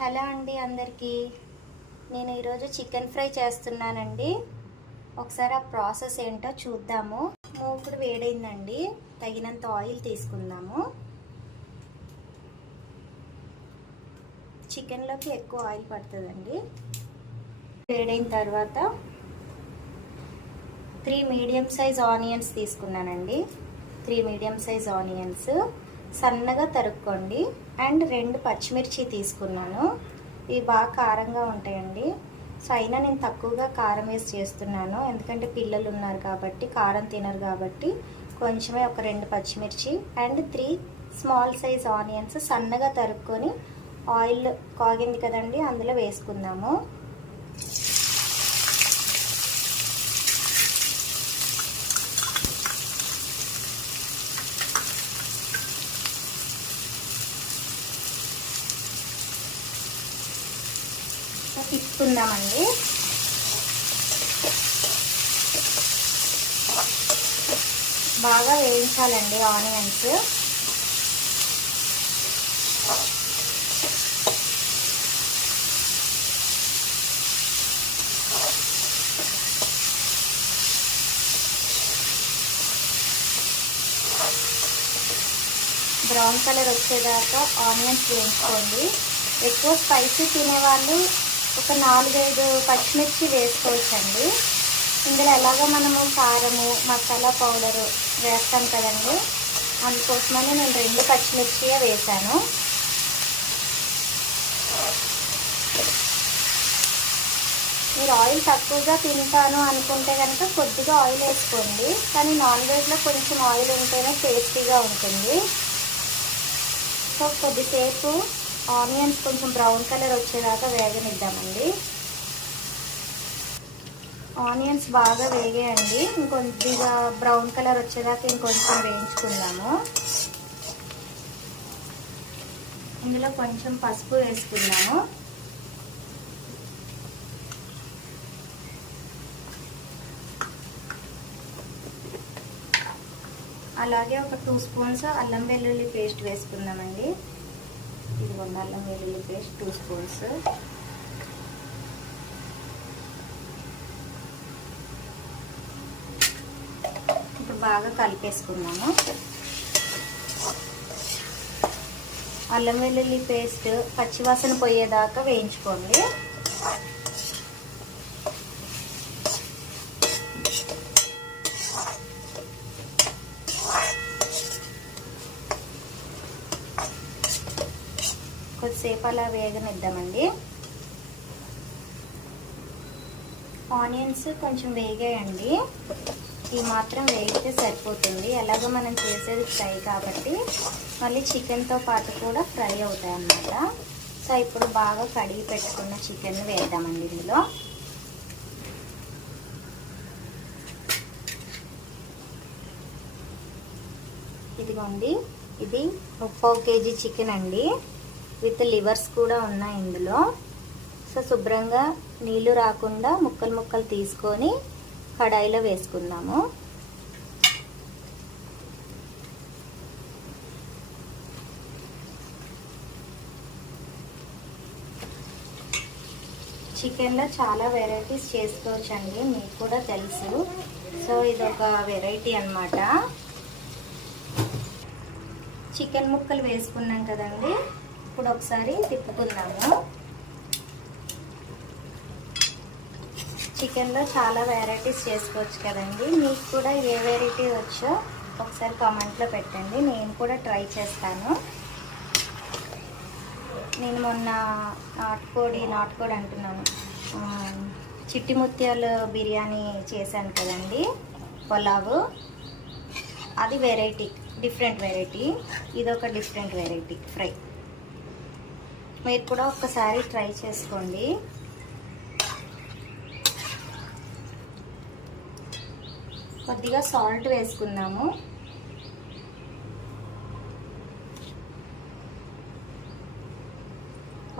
Hello అండి అందరికీ. నేను ఈరోజు చికెన్ ఫ్రై చేస్తున్నానండి. ఒకసారి ఆ ప్రాసెస్ ఏంటో చూద్దాము. మూకుడు వేడైందండి, తగినంత ఆయిల్ తీసుకుందాము. చికెన్లోకి ఎక్కువ ఆయిల్ పడుతుందండి. వేడైన తర్వాత 3 మీడియం సైజ్ ఆనియన్స్ తీసుకున్నానండి. 3 మీడియం సైజ్ ఆనియన్స్ సన్నగా తరుక్కోండి. అండ్ 2 పచ్చిమిర్చి తీసుకున్నాను. ఇవి బాగా కారంగా ఉంటాయండి. సో అయినా నేను తక్కువగా కారం వేసి చేస్తున్నాను, ఎందుకంటే పిల్లలు ఉన్నారు కాబట్టి, కారం తినరు కాబట్టి కొంచెమే ఒక 2 పచ్చిమిర్చి అండ్ 3 స్మాల్ సైజ్ ఆనియన్స్ సన్నగా తరుక్కొని ఆయిల్ కాగింది కదండి, అందులో వేసుకుందాము. తిప్పుకుందామండి. బాగా వేయించాలండి ఆనియన్స్. బ్రౌన్ కలర్ వచ్చేదాకా ఆనియన్స్ వేయించుకోండి. ఎక్కువ స్పైసీ తినేవాళ్ళు ఒక 4-5 పచ్చిమిర్చి వేసుకోవచ్చండి. ఇందులో ఎలాగో మనము కారము, మసాలా పౌడరు వేస్తాం కదండి, అందుకోసమని నేను 2 పచ్చిమిర్చియే వేసాను. మీరు ఆయిల్ తక్కువగా తింటాను అనుకుంటే కనుక కొద్దిగా ఆయిల్ వేసుకోండి, కానీ నాన్ వెజ్లో కొంచెం ఆయిల్ ఉంటేనే టేస్టీగా ఉంటుంది. సో కొద్దిసేపు ఆనియన్స్ కొంచెం బ్రౌన్ కలర్ వచ్చేదాకా వేగనిద్దామండి. ఆనియన్స్ బాగా వేగేయండి, ఇంకొద్దిగా బ్రౌన్ కలర్ వచ్చేదాకా ఇంకొంచెం వేయించుకుందాము. ఇందులో కొంచెం పసుపు వేసుకుందాము. అలాగే ఒక 2 స్పూన్స్ అల్లం వెల్లుల్లి పేస్ట్ వేసుకుందామండి. ఇదిగోండి అల్లం వెల్లుల్లి పేస్ట్ 2 స్పూన్స్. ఇప్పుడు బాగా కలిపేసుకుందాము. అల్లం వెల్లుల్లి పేస్ట్ పచ్చివాసన పోయేదాకా వేయించుకోండి. కొద్దిసేపు అలా వేగనిద్దామండి. ఆనియన్స్ కొంచెం వేగాయండి, ఈ మాత్రం వేగితే సరిపోతుంది. ఎలాగో మనం చేసేది ఫ్రై కాబట్టి మళ్ళీ చికెన్తో పాటు కూడా ఫ్రై అవుతాయి అన్నమాట. సో ఇప్పుడు బాగా కడిగి పెట్టుకున్న చికెన్ వేద్దామండి ఇందులో. ఇదిగోండి, ఇది 1/4 కేజీ చికెన్ అండి, విత్ లివర్స్ కూడా ఉన్నాయి ఇందులో. సో శుభ్రంగా నీళ్లు రాకుండా ముక్కలు ముక్కలు తీసుకొని కడాయిలో వేసుకుందాము. చికెన్లో చాలా వెరైటీస్ చేసుకోవచ్చండి, మీకు కూడా తెలుసు. సో ఇదొక వెరైటీ అన్నమాట. చికెన్ ముక్కలు వేసుకున్నాం కదండి, ఇప్పుడు ఒకసారి తిప్పుకుందాము. చికెన్లో చాలా వెరైటీస్ చేసుకోవచ్చు కదండి, మీకు కూడా ఏ వెరైటీ వచ్చో ఒకసారి కామెంట్లో పెట్టండి, నేను కూడా ట్రై చేస్తాను. నేను మొన్న నాటుకోడి అంటున్నాను, చిట్టి ముత్యాలు బిర్యానీ చేశాను కదండి, పులావు. అది వెరైటీ, డిఫరెంట్ వెరైటీ. ఇదొక డిఫరెంట్ వెరైటీ ఫ్రై. మీరు కూడా ఒక్కసారి ట్రై చేసుకోండి. కొద్దిగా సాల్ట్ వేసుకుందాము.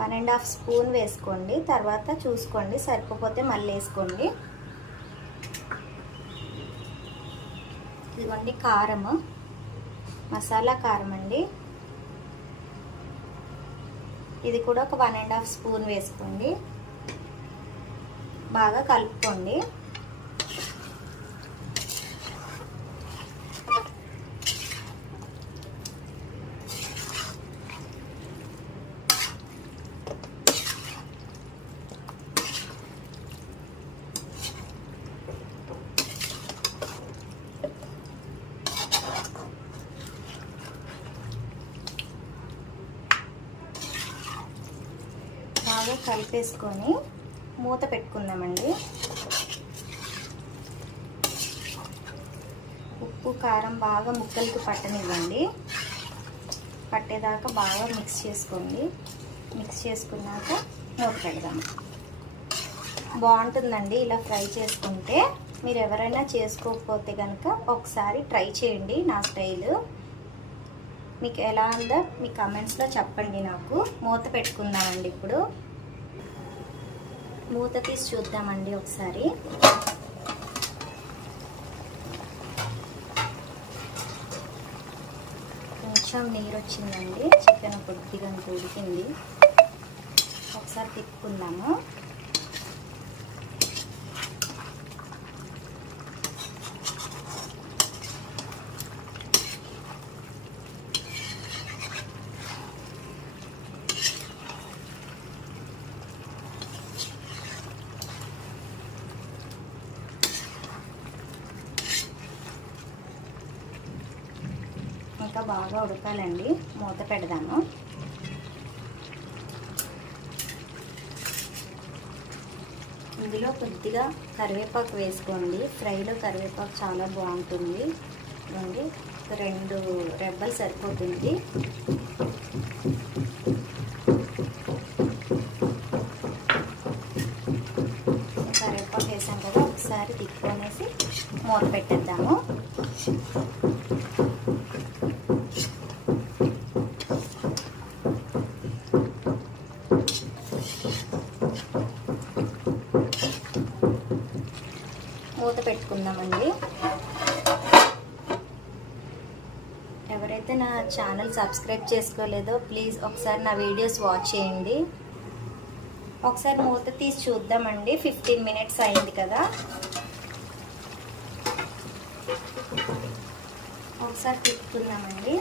వన్ అండ్ హాఫ్ స్పూన్ వేసుకోండి, తర్వాత చూసుకోండి, సరిపోతే మళ్ళీ వేసుకోండి. ఇదిగోండి కారము, మసాలా కారం అండి. ఇది కూడా ఒక 1½ స్పూన్ వేసుకోండి. బాగా కలుపుకోండి. బాగా కలిపేసుకొని మూత పెట్టుకుందామండి. ఉప్పు కారం బాగా ముక్కలకి పట్టనివ్వండి. పట్టేదాకా బాగా మిక్స్ చేసుకోండి. మిక్స్ చేసుకున్నాక మూత పెడదాం. బాగుంటుందండి ఇలా ఫ్రై చేసుకుంటే. మీరు ఎవరైనా చేసుకోకపోతే కనుక ఒకసారి ట్రై చేయండి నా స్టైల్. మీకు ఎలా ఉందో మీ కమెంట్స్లో చెప్పండి నాకు. మూత పెట్టుకుందామండి. ఇప్పుడు మూత తీసి చూద్దామండి ఒకసారి. కొంచెం నీరు వచ్చిందండి. చికెన్ కొద్దిగా ఉడికింది. ఒకసారి తిప్పుకుందాము. ఇంకా బాగా ఉడకాలండి. మూత పెడదాము. ఇందులో కొద్దిగా కరివేపాకు వేసుకోండి. ఫ్రైలో కరివేపాకు చాలా బాగుంటుంది. 2 రెబ్బలు సరిపోతుంది. కరివేపాకు వేసాం కదా, ఒకసారి తిప్పుకొనేసి మూత పెట్టేద్దాము. మూత పెట్టుకుందామండి. ఎవరైతే నా ఛానల్ సబ్స్క్రైబ్ చేసుకోలేదో ప్లీజ్ ఒకసారి నా వీడియోస్ వాచ్ చేయండి. ఒకసారి మూత తీసి చూద్దామండి. 15 మినిట్స్ అయింది కదా. ఒకసారి తిప్పుకుందామండి.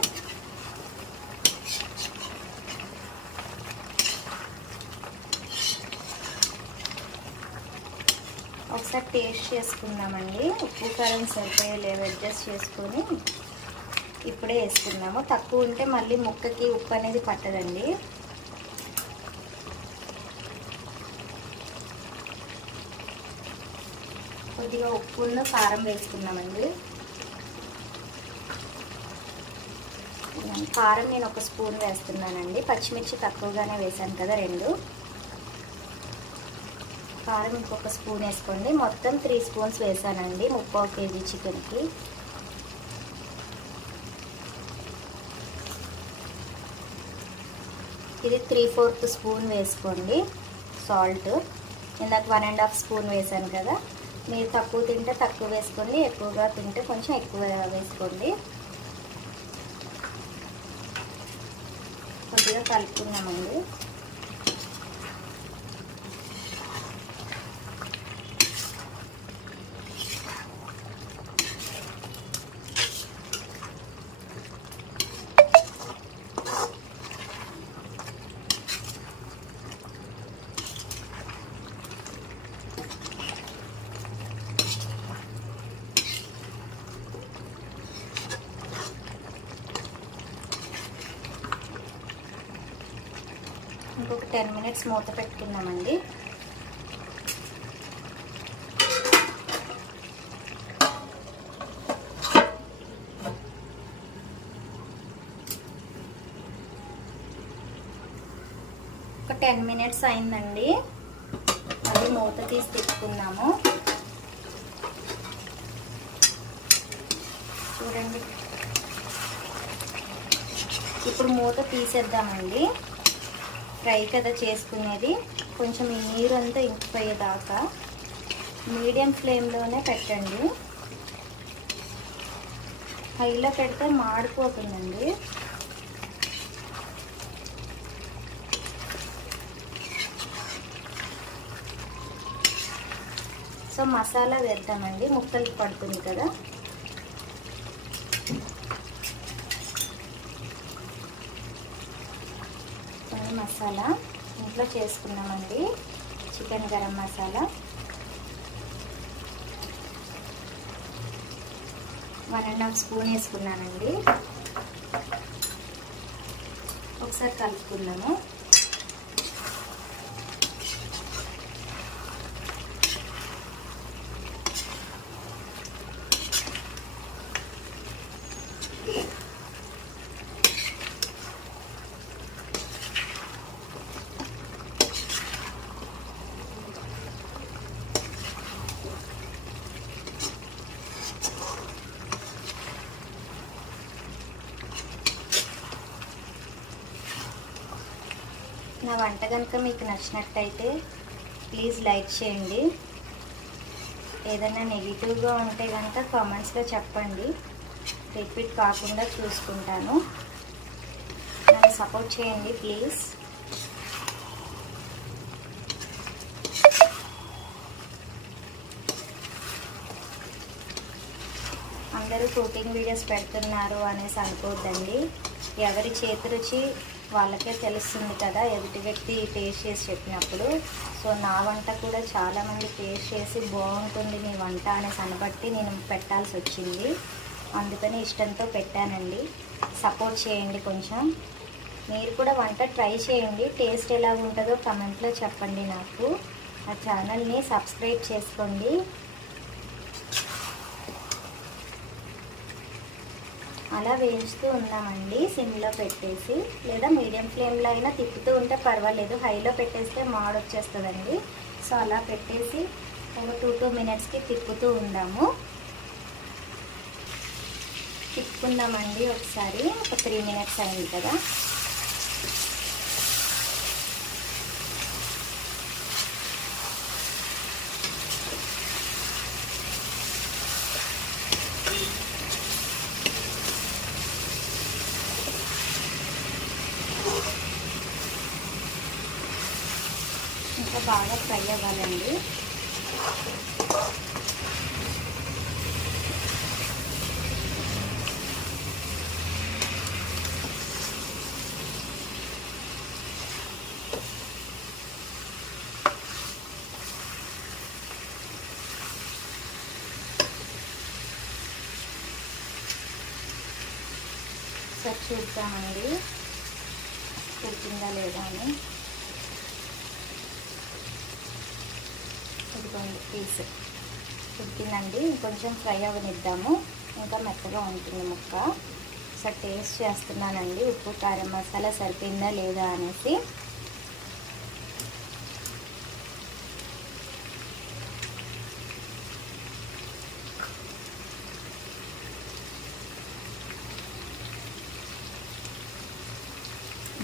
ఒకసారి టేస్ట్ చేసుకుందామండి. ఉప్పు కారం సరిపోయలేవు అడ్జస్ట్ చేసుకొని ఇప్పుడే వేసుకుందాము. తక్కువ ఉంటే మళ్ళీ ముక్కకి ఉప్పు అనేది పట్టదండి. కొద్దిగా ఉప్పును కారం వేసుకుందామండి. కారం నేను 1 స్పూన్ వేస్తున్నానండి. పచ్చిమిర్చి తక్కువగానే వేసాను కదా 2. కారం ఇంకొక స్పూన్ వేసుకోండి. మొత్తం 3 స్పూన్స్ వేసానండి 30 కేజీ చికెన్కి. ఇది 3/4 స్పూన్ వేసుకోండి సాల్ట్. ఇందాక 1½ స్పూన్ వేసాను కదా. మీరు తక్కువ తింటే తక్కువ వేసుకోండి, ఎక్కువగా తింటే కొంచెం ఎక్కువ వేసుకోండి. కొద్దిగా కలుపుకున్నామండి. ఇంకొక 10 మినిట్స్ మూత పెట్టుకుందామండి. ఒక 10 మినిట్స్ అయిందండి. అది మూత తీసి తిప్పుకుందాము. చూడండి. ఇప్పుడు మూత తీసేద్దామండి. ఫ్రై కదా చేసుకునేది, కొంచెం ఈ నీరు అంతా ఇంకిపోయేదాకా మీడియం ఫ్లేమ్లోనే పెట్టండి. హైలో పెడితే మాడిపోతుందండి. సో మసాలా వేద్దామండి, ముక్కలకి పడుతుంది కదా. కొన్ని మసాలా ఇంట్లో చేసుకున్నామండి, చికెన్ గరం మసాలా 1½ స్పూన్ వేసుకున్నానండి. ఒకసారి కలుపుకున్నాము. నా వంట కనుక మీకు నచ్చినట్టయితే ప్లీజ్ లైక్ చేయండి. ఏదైనా నెగిటివ్గా ఉంటే కనుక కామెంట్స్లో చెప్పండి, రిపీట్ కాకుండా చూసుకుంటాను. నన్ను సపోర్ట్ చేయండి ప్లీజ్. అందరూ కుకింగ్ వీడియోస్ పెడుతున్నారు అనేసి అనుకోవద్దండి. ఎవరి చేతి రుచి వాళ్ళకే తెలుస్తుంది కదా, ఎదుటి వ్యక్తి టేస్ట్ చేసి చెప్పినప్పుడు. సో నా వంట కూడా చాలామంది టేస్ట్ చేసి బాగుంటుంది నీ వంట అనేసి అనబట్టి నేను పెట్టాల్సి వచ్చింది. అందుకని ఇష్టంతో పెట్టానండి. సపోర్ట్ చేయండి కొంచెం. మీరు కూడా వంట ట్రై చేయండి, టేస్ట్ ఎలా ఉంటుందో కమెంట్లో చెప్పండి నాకు. ఆ ఛానల్ని సబ్స్క్రైబ్ చేసుకోండి. అలా వేయించుతూ ఉన్నామండి, సిమ్లో పెట్టేసి, లేదా మీడియం ఫ్లేమ్లో అయినా తిప్పుతూ ఉంటే పర్వాలేదు. హైలో పెట్టేస్తే మాడొచ్చేస్తుందండి. సో అలా పెట్టేసి ఒక 2 మినిట్స్కి తిప్పుతూ ఉందాము. తిప్పుకుందామండి ఒకసారి. ఒక 3 మినిట్స్ అయింది కదా. ఇంకా బాగా ఫ్రై అవ్వాలండి. సరే చూద్దామండి ఉడికిందా లేదా అని. ఇదిగోండి పీస్ ఉడికిందండి. ఇంకొంచెం ఫ్రై అవ్వనిద్దాము, ఇంకా మెత్తగా ఉంటుంది ముక్క. ఒకసారి టేస్ట్ చేస్తున్నానండి, ఉప్పు కారం మసాలా సరిపోయిందా లేదా అనేసి.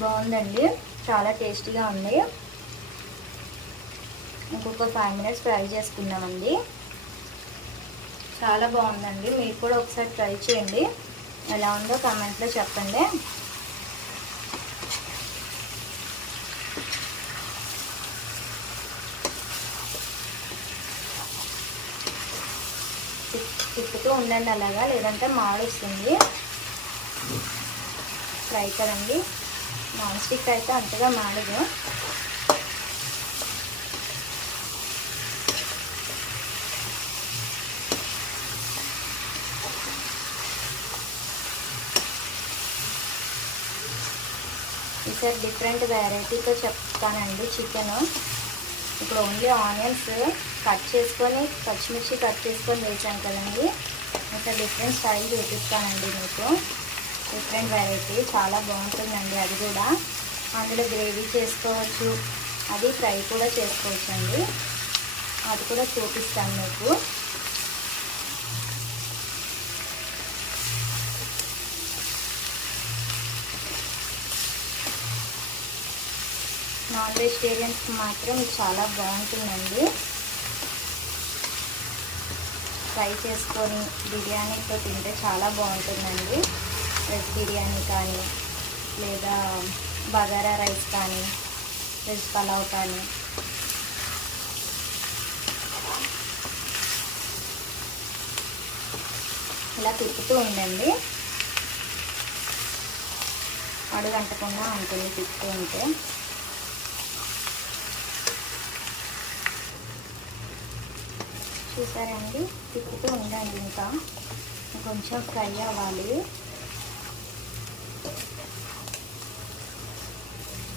బాగుందండి, చాలా టేస్టీగా ఉంది. ఇంకొక 5 మినిట్స్ ఫ్రై చేసుకున్నామండి. చాలా బాగుందండి, మీరు కూడా ఒకసారి ట్రై చేయండి. ఎలా ఉందో కామెంట్లో చెప్పండి. తిప్పుతూ ఉండండి అలాగా, లేదంటే మాడొస్తుంది. ఫ్రై కదండి, నాన్ స్టిక్ అయితే అంతగా మాడదు. ఈసారి డిఫరెంట్ వెరైటీతో చెప్తానండి చికెను. ఇప్పుడు ఓన్లీ ఆనియన్స్ కట్ చేసుకొని, పచ్చిమిర్చి కట్ చేసుకొని వేసాను కదండి. ఇంకా డిఫరెంట్ స్టైల్ చూపిస్తానండి మీకు. డిఫరెంట్ వెరైటీ చాలా బాగుంటుందండి. అది కూడా అందులో గ్రేవీ చేసుకోవచ్చు, అది ఫ్రై కూడా చేసుకోవచ్చు అండి. అది కూడా చూపిస్తాను మీకు. నాన్ వెజిటేరియన్స్కి మాత్రం ఇది చాలా బాగుంటుందండి. ఫ్రై చేసుకొని బిర్యానీతో తింటే చాలా బాగుంటుందండి. వెజ్ బిర్యానీ కానీ, లేదా బగారా రైస్ కానీ, వెజ్ పలావ్ కానీ. ఇలా తిప్పుతూ ఉండండి, అడుగంటకుండా ఉంటుంది తిప్పుతూ ఉంటే. చూసారండి, తిప్పుతూ ఉండండి, ఇంకా కొంచెం ఫ్రై అవ్వాలి.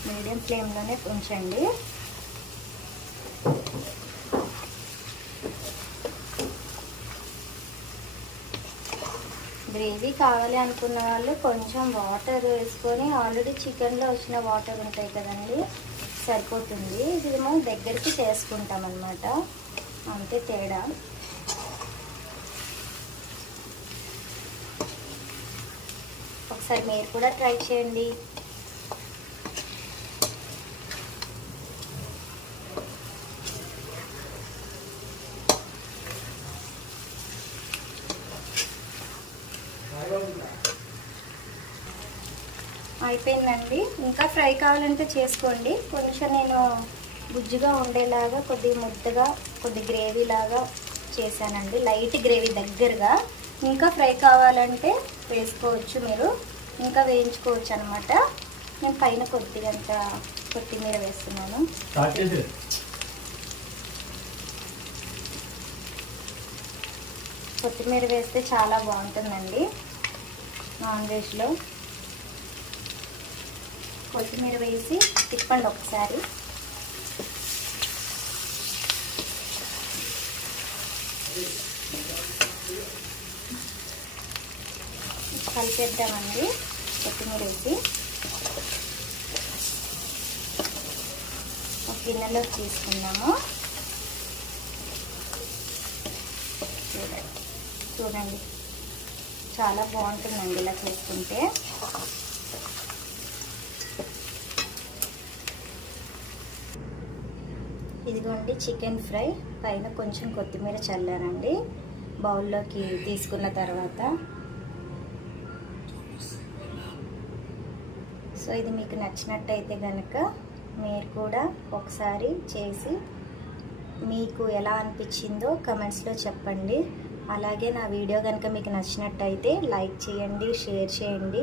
మీడియం ఫ్లేమ్లోనే ఉంచండి. గ్రేవీ కావాలి అనుకున్న వాళ్ళు కొంచెం వాటర్ వేసుకొని, ఆల్రెడీ చికెన్లో వచ్చిన వాటర్ ఉంటాయి కదండి, సరిపోతుంది. ఇది మనం దగ్గరికి చేసుకుంటాం అన్నమాట, అంతే తేడా. ఒకసారి మీరు కూడా ట్రై చేయండి. అయిపోయిందండి. ఇంకా ఫ్రై కావాలంటే చేసుకోండి. కొంచెం నేను గుజ్జుగా ఉండేలాగా కొద్దిగా ముద్దగా కొద్ది గ్రేవీ లాగా చేశానండి, లైట్ గ్రేవీ దగ్గరగా. ఇంకా ఫ్రై కావాలంటే వేసుకోవచ్చు, మీరు ఇంకా వేయించుకోవచ్చు అనమాట. నేను పైన కొద్దిగా కొత్తిమీర వేస్తున్నాను. కొత్తిమీర వేస్తే చాలా బాగుంటుందండి నాన్ వెజ్లో. కొత్తిమీర వేసి తిప్పండి ఒకసారి. కలిపేద్దామండి కొత్తిమీర వేసి. ఒక గిన్నెలో తీసుకుందాము. చూడండి, చాలా బాగుంటుందండి ఇలా చేసుకుంటే. ఇదిగోండి చికెన్ ఫ్రై, పైన కొంచెం కొత్తిమీర చల్లానండి బౌల్లోకి తీసుకున్న తర్వాత. సో ఇది మీకు నచ్చినట్టయితే కనుక మీరు కూడా ఒకసారి చేసి మీకు ఎలా అనిపించిందో కమెంట్స్లో చెప్పండి. అలాగే నా వీడియో కనుక మీకు నచ్చినట్టయితే లైక్ చేయండి, షేర్ చేయండి,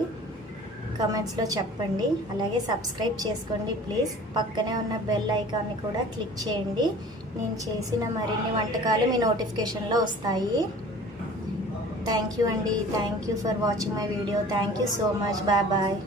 కమెంట్స్లో చెప్పండి. అలాగే సబ్స్క్రైబ్ చేసుకోండి ప్లీజ్. పక్కనే ఉన్న బెల్ ఐకాన్ని కూడా క్లిక్ చేయండి. నేను చేసిన మరిన్ని వంటకాలు మీ నోటిఫికేషన్లో వస్తాయి. థ్యాంక్ యూ అండి. Thank you for watching my video. Thank you so much. Bye bye.